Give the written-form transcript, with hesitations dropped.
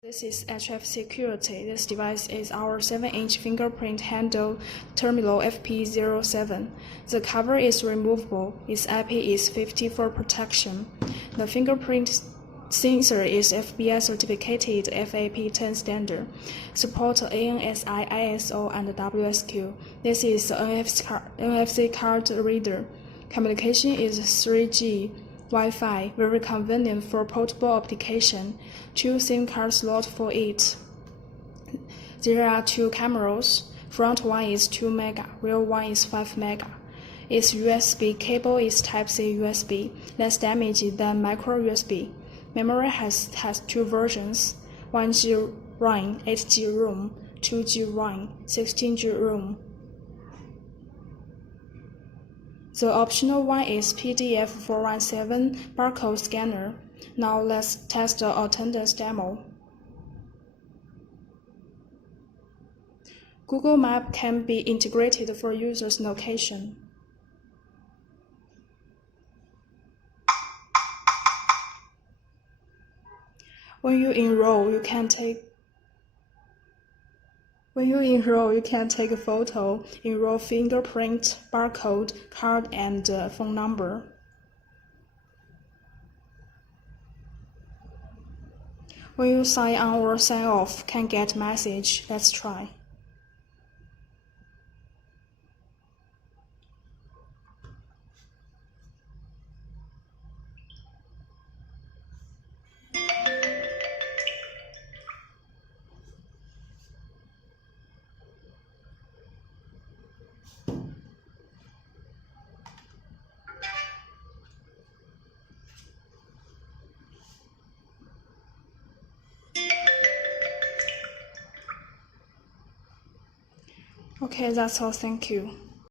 This is HFSecurity. This device is our 7-inch fingerprint handheld terminal FP07. The cover is removable. Its IP is 50 for protection. The fingerprint sensor is FBI certificated FAP10 standard. Support ANSI, ISO, and WSQ. This is NFC card reader. Communication is 3G. Wi-Fi, very convenient for portable application. 2 SIM card slots for it. There are 2 cameras. Front one is 2 mega, rear one is 5 mega. Its USB cable is Type-C USB, less damaged than micro USB. Memory has 2 versions: 1G RAM, 8G ROM, 2G RAM, 16G ROM. The optional one is FP07 barcode scanner. Now let's test the attendance demo. Google Map can be integrated for users' location. When you enroll, you can take a photo, enroll fingerprint, barcode, card, and phone number. When you sign on or sign off, can get message. Let's try. Okay, that's all. Thank you.